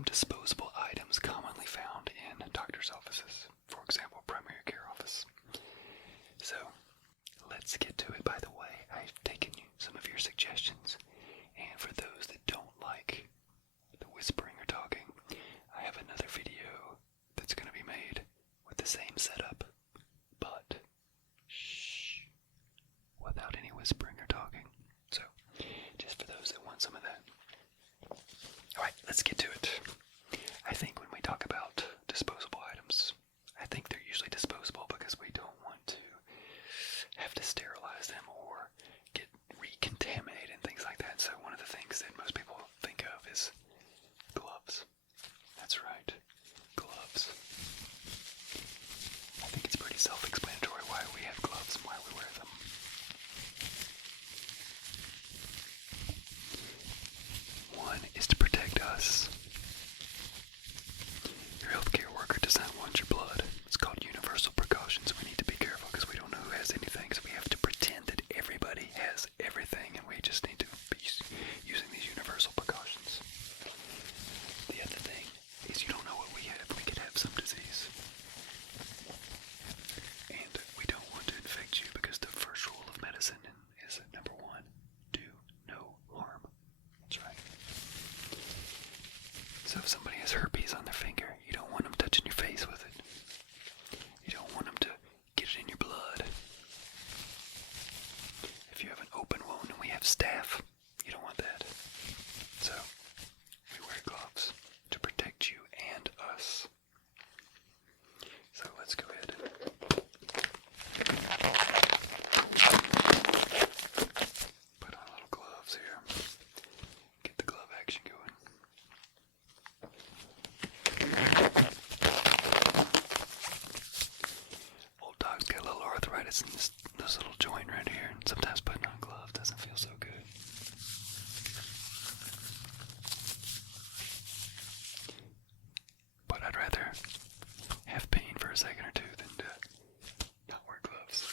some disposable items commonly found in doctor's offices. For example, primary care office. So, let's get to it. By the way, I've taken some of your suggestions, and for those that don't like the whispering or talking, I have another video that's going to be made with the same setup, but shh, without any whispering or talking. So, just for those that want some of that. Alright, let's get to it. I think when we talk about disposable items, I think they're usually disposable because we don't want to have to sterilize them or get recontaminated and things like that. So one of the things that most people think of is gloves. That's right, gloves. I think it's pretty self-explanatory why we have gloves and why we wear them. One is to protect us. Your healthcare worker does not want your blood. It's called universal precautions. We need to be careful because we don't know who has anything, so we have to pretend that everybody has everything, and we just need to be using these universal precautions. The other thing is you don't know what we have. We could have some disease. And we don't want to infect you because the first rule of medicine is number one, do no harm. That's right. So if somebody has herpes on their finger, you don't want them touching your face with it. You don't want them to get it in your blood. If you have an open wound and we have staph, you don't want that. So, we wear gloves to protect you and us. So let's go ahead and put on little gloves here. Get the glove action going. Old dog's got a little arthritis in this little joint right here, and sometimes putting on gloves doesn't feel so good. But I'd rather have pain for a second or two than to not wear gloves.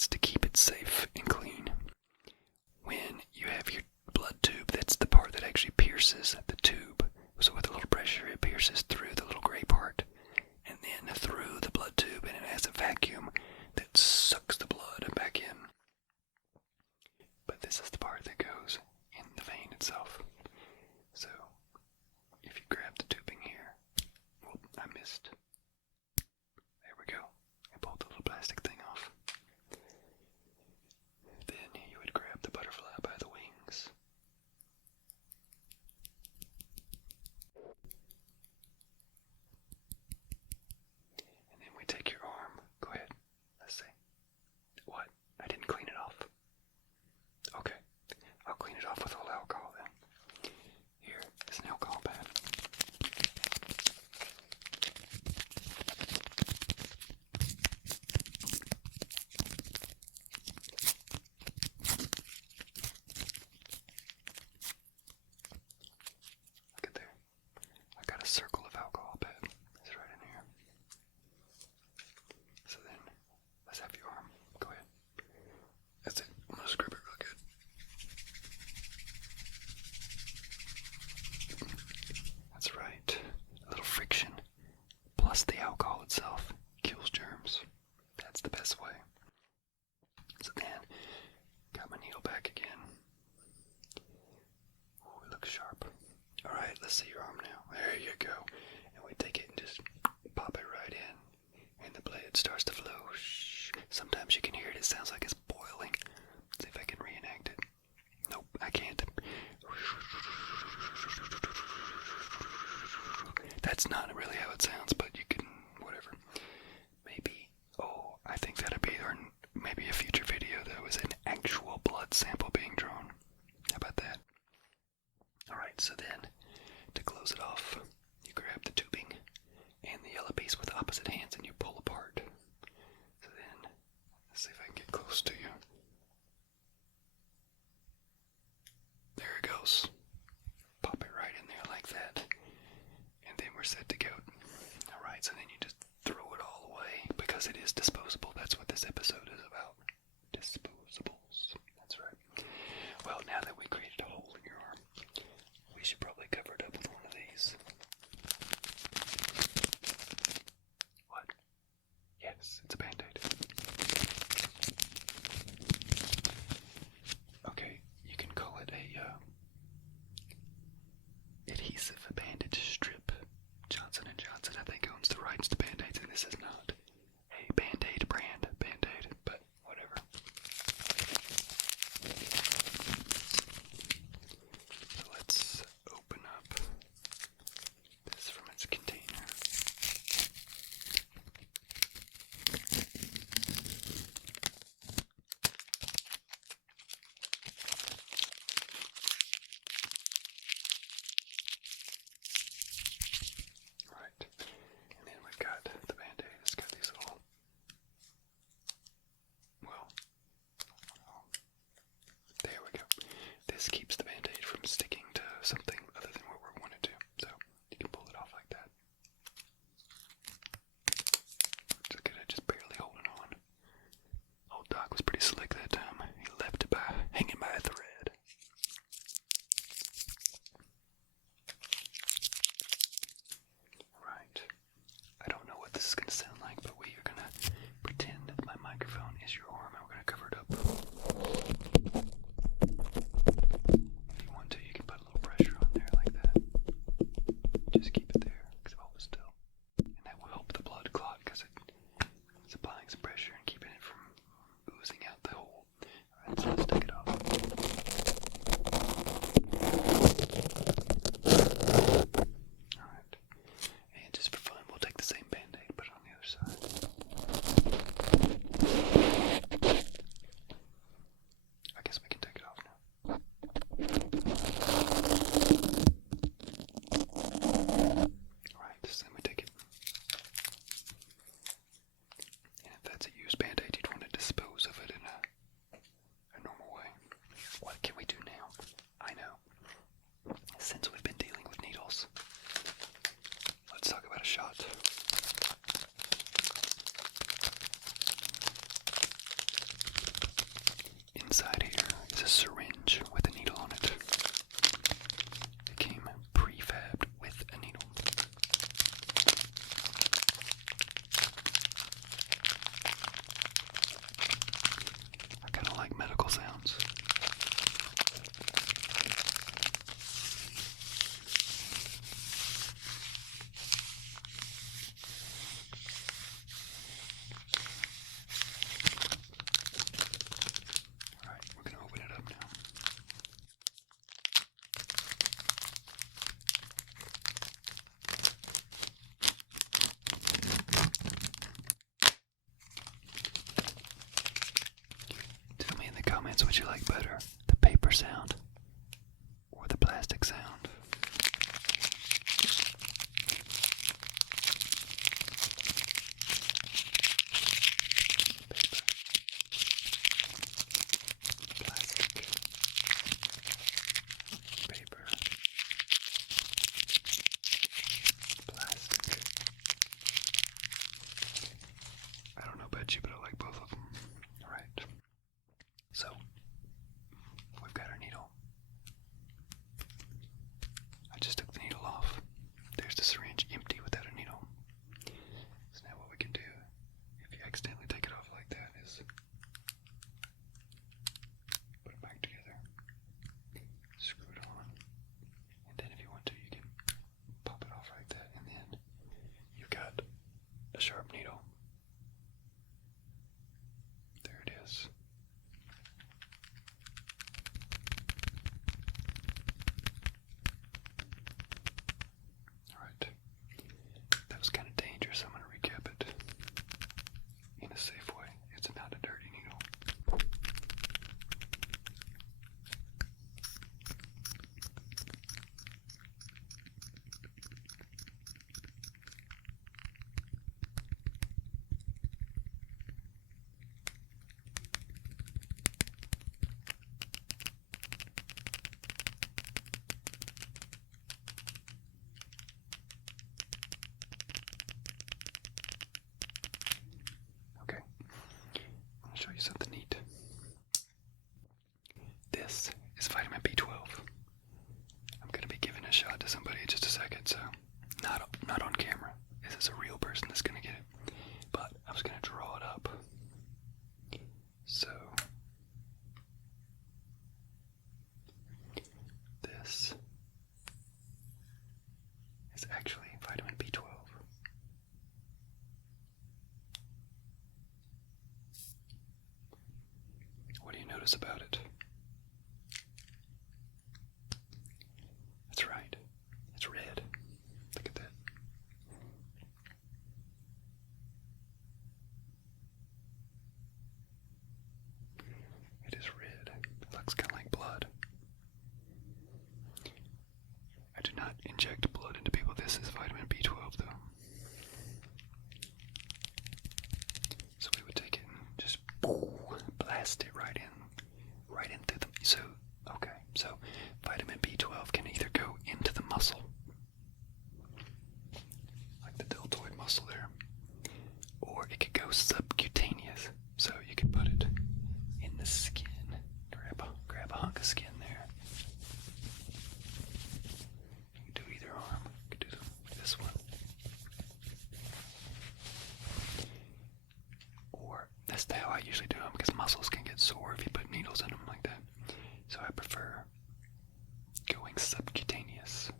that's to keep it safe and clean. When you have your blood tube, that's the part that actually pierces the tube. So with a little pressure, it pierces through the little gray part, and then through the blood tube, and it has a vacuum that sucks the blood back in. But this is the part that goes in the vein itself. So, if you grab the tubing here, well, I missed. There we go. I pulled the little plastic thing off. Then you would grab the butterfly by the wings. And then we take your arm. Go ahead. Let's see. What? I didn't clean it off. Okay. I'll clean it off with a little alcohol then. Here is an alcohol pad. Look at there. I got a circle of alcohol pad. It's right in here. So then, let's have your arm. Go ahead. That's it. I'm going to scrub it real good. That's right. A little friction plus the alcohol itself kills germs. That's the best way. So then, got my needle back again. Ooh, it looks sharp. Alright, let's see your arm now. There you go. And we take it and just pop it right in. And the blade starts to flow. Shh. Sometimes you can hear it. It sounds like it's boiling. See if I can reenact it. Nope, I can't. That's not really how it sounds, but you can, whatever. Maybe, oh, I think that'd be, or maybe a future video that was an actual blood sample being drawn. How about that? Alright, so then, to close it off, you grab the tubing and the yellow piece with opposite hands and you pull apart. So then, let's see if I can get close to you. There it goes. Pop it right in there like that. And then we're set to go. Alright, so then you just throw it all away because it is disposable. That's what this episode is about. Disposables. That's right. Well, now that we created a hole in your arm, we should probably cover it up with one of these. What? Yes, it's a Band-Aid. Okay, you can call it a adhesive bandage strip. Johnson & Johnson, I think, owns the rights to Band-Aids, and this is not a Band-Aid brand Band-Aid, but whatever. So let's open up this from its container. Right, and then we've got the Band-Aid. It's got these little, well, there we go. This keeps the Band-Aid from sticking to something other than what we want it to. So you can pull it off like that. Just good at just barely holding on. Old Doc was pretty slick that time. He left it by hanging by a thread. Right. I don't know what this is going to sound like, but we are going to pretend that my microphone is your arm and we're going to cover it up. If you want to, you can put a little pressure on there like that. Just keep it there, because hold it still. And that will help the blood clot, because it's applying some pressure and keeping it from oozing out the hole. Alright, so let's take it off. Alright. And just for fun, we'll take the same Band-Aid, put it on the other side. I guess we can take it off now. Alright, so then we take it. And if that's a used Band-Aid, you'd want to dispose of it in a normal syringe with a needle on it. It came prefabbed with a needle. I kind of like medical sounds. Alright, we're going to open it up now. Tell me in the comments what you like better, the paper sound or the plastic sound. Paper, plastic. I don't know about you, but I like both of them. Alright. So, we've got our needle. I just took the needle off. There's the syringe empty without a needle. So now what we can do, if you accidentally take it off like that, is put it back together, screw it on, and then if you want to, you can pop it off like that, and then you've got a sharp needle. There it is. Alright. That was kind of dangerous. I'm going to recap it in a safe way. It's not a dirty needle. Okay, I'm going to show you something neat. This is vitamin B12. I'm going to be giving a shot to somebody in just a second, so not on camera. This is a real person that's going to get it. But I was going to draw it up. So, this is actually vitamin B12. What do you notice about it? That's right. It's red. Look at that. It is red. It looks kind of like blood. I do not inject blood into people. This is vitamin B12 though. So we would take it and just blast it right into the, so vitamin B12 can either go into the muscle, like the deltoid muscle there, or it could go subcutaneous, so you could put it in the skin, grab a hunk of skin there. You can do either arm, you can do this one, or that's how I usually do them, because muscles can get sore if you put needles in them like that. So I prefer going subcutaneous.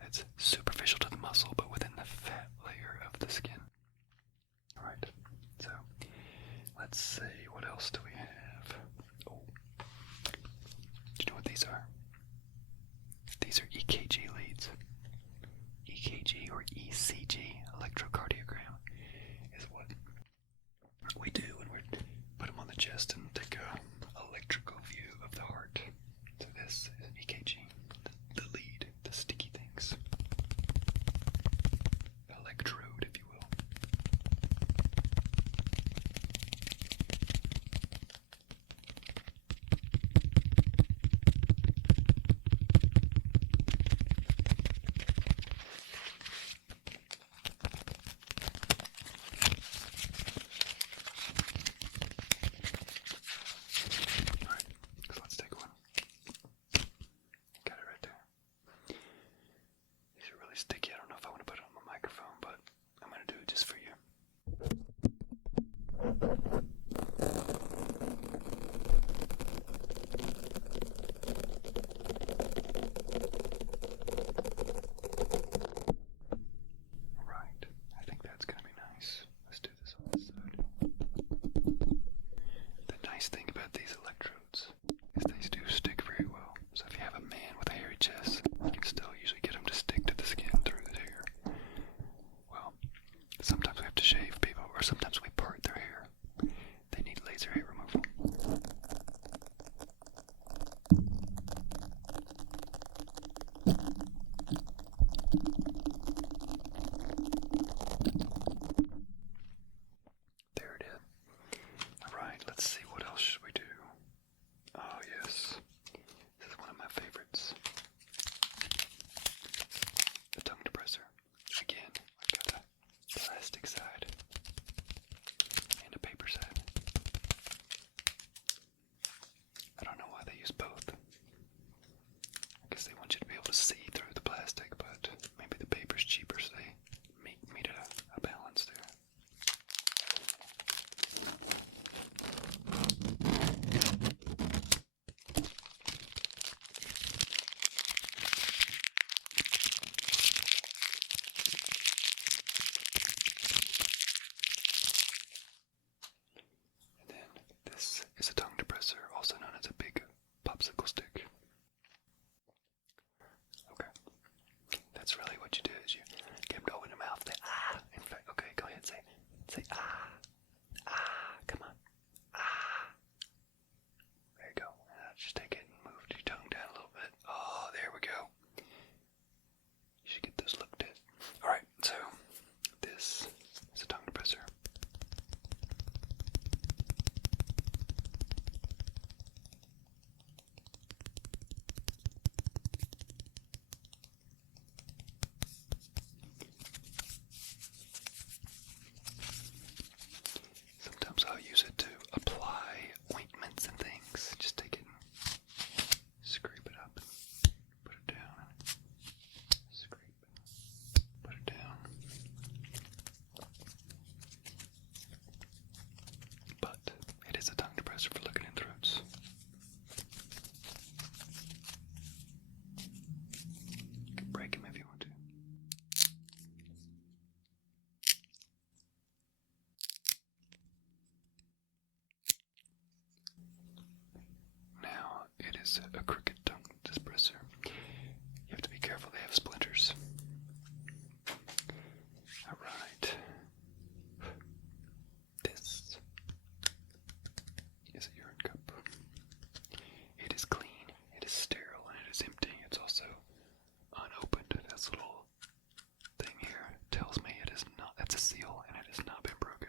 That's superficial to the muscle, but within the fat layer of the skin. Alright, so nice thing about these electrodes is they do stick very well. So if you have a man with a hairy chest, you can still usually get them to stick to the skin through the hair. Well, sometimes we have to shave people, or sometimes we part their hair. They need laser hair removal. There it is. Alright, let's see, what else should we do? Oh yes, this is one of my favorites. The tongue depressor. Again, we've got a plastic side and a paper side. I don't know why they use both. I guess they want you to be able to see through the plastic, but maybe the paper's cheaper, so they meet a balance there. And then this is a tongue depressor, also known as a big popsicle stick. Okay. That's really what you do is you get them to open your mouth. Say, ah. In fact, okay, go ahead. Say ah. Ah. Come on. Ah. There you go. Now just take it and move your tongue down a little bit. Oh, there we go. You should get those looked at. Alright, so this is a tongue depressor. Sometimes I'll use it to apply ointments and things. Just take it and scrape it up, put it down, scrape it, put it down. But it is a tongue depressor for looking in throats. You can break them if you want to. Now, it is a crooked tongue disperser. You have to be careful, they have splinters. Alright. This is a urine cup. It is clean, it is sterile, and it is empty. It's also unopened. This little thing here tells me it is not, that's a seal, and it has not been broken.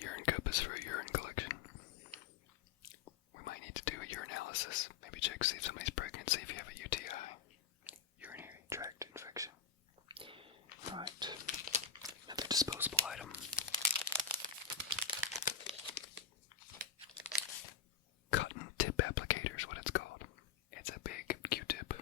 Urine cup is for a urine collection. We might need to do a urinalysis. Maybe check, see if somebody's pregnant, see if you have a UTI. Urinary tract infection. Alright. Another disposable item. Cotton tip applicator is what it's called. It's a big Q-tip.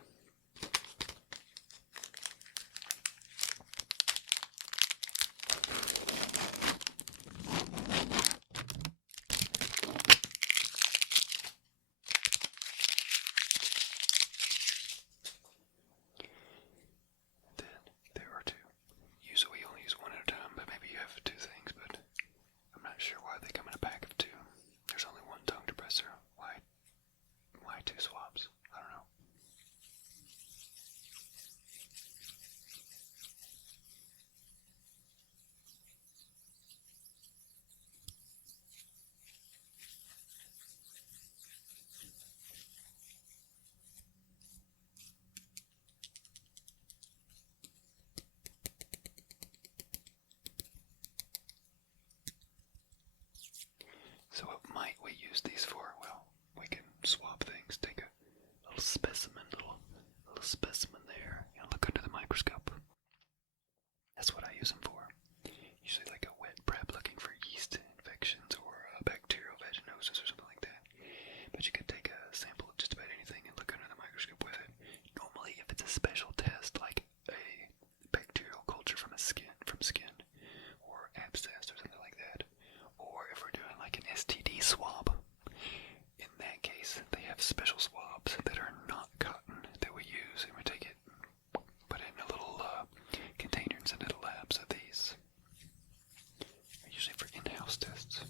those tests.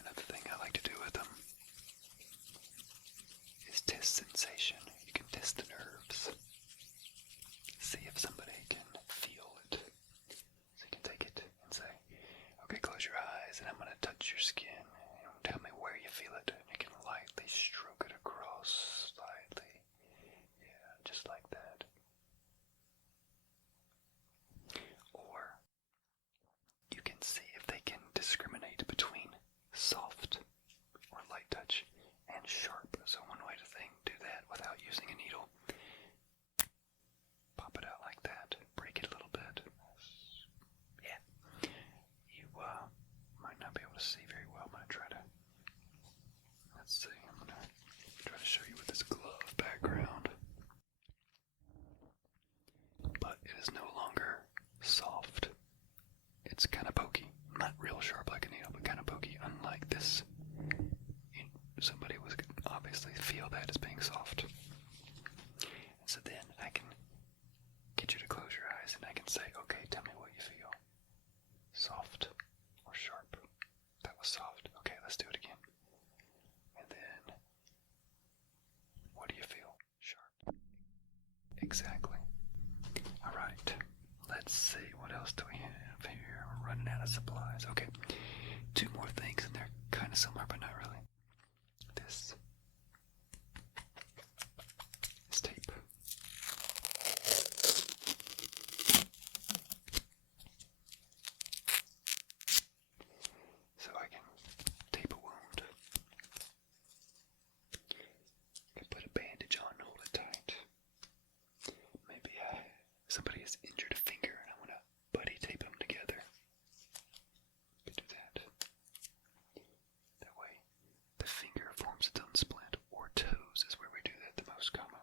Another thing I like to do with them is test sensation. You can test the nerves. See if somebody can feel it. So you can take it and say, okay, close your eyes and I'm going to touch your skin and tell me where you feel it. And you can lightly stroke it across, slightly. Yeah, just like that. Or you can see if they can discriminate between soft or light touch and sharp. So one way to do that without using a needle, pop it out like that, break it a little bit. Yeah, you might not be able to see very well, but I try to. Let's see, I'm gonna try to show you with this glove background. But it is no longer soft. It's kind of pokey. Not real sharp like a needle, but kind of pokey. Unlike this, somebody was obviously feel that as being soft. And so then I can get you to close your eyes and I can say, okay, tell me what you feel. Soft or sharp? That was soft. Okay, let's do it again. And then, what do you feel? Sharp. Exactly. Alright, let's see, what else do we have here? We're running out of supplies. Okay, two more things, and they're kind of similar, but not really. This is tape. So I can tape a wound. I can put a bandage on and hold it tight. Maybe somebody has injured a finger and I want to buddy tape them together. I could do that. That way the finger forms its own splint, or toes is where we do that the most commonly.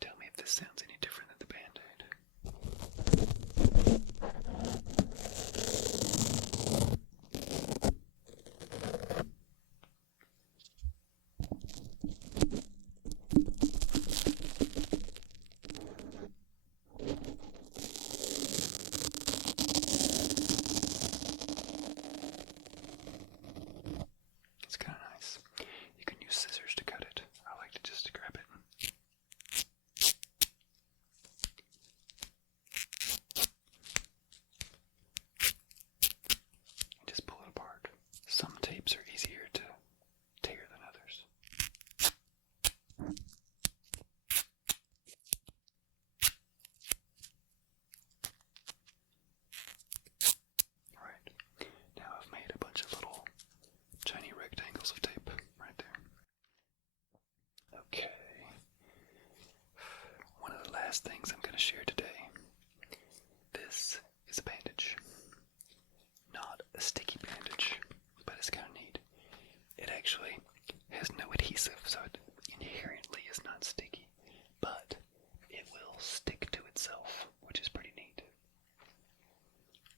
Tell me if this sounds any different than the Band-Aid. It's kind of nice. You can use scissors to cut it. I like to just grab it and just pull it apart. Some tapes are easier to tear than others. Alright, now I've made a bunch of little tiny rectangles of tape right there. Okay, one of the last things I'm going to share today. This is a bandage. Not a sticky bandage, but it's kind of neat. It actually has no adhesive, so it inherently is not sticky, but it will stick to itself, which is pretty neat.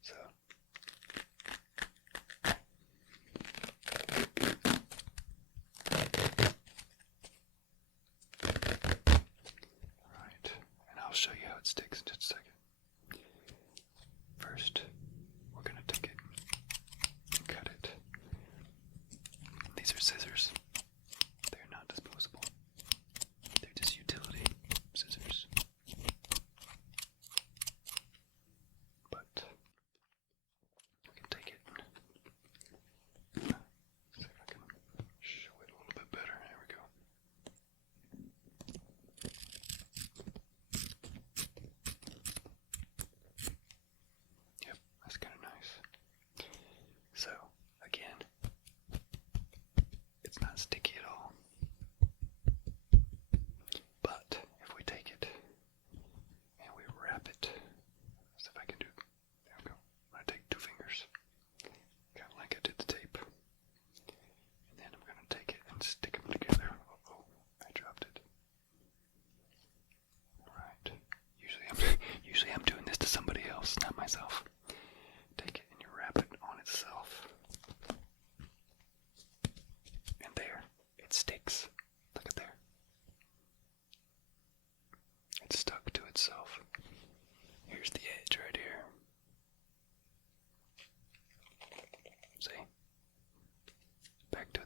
So, alright, and I'll show you how it sticks in just a second. First, we're going to take it and cut it. These are scissors. They're not disposable. They're just utility scissors. But we can take it and see if I can show it a little bit better. There we go. Yep.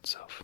itself.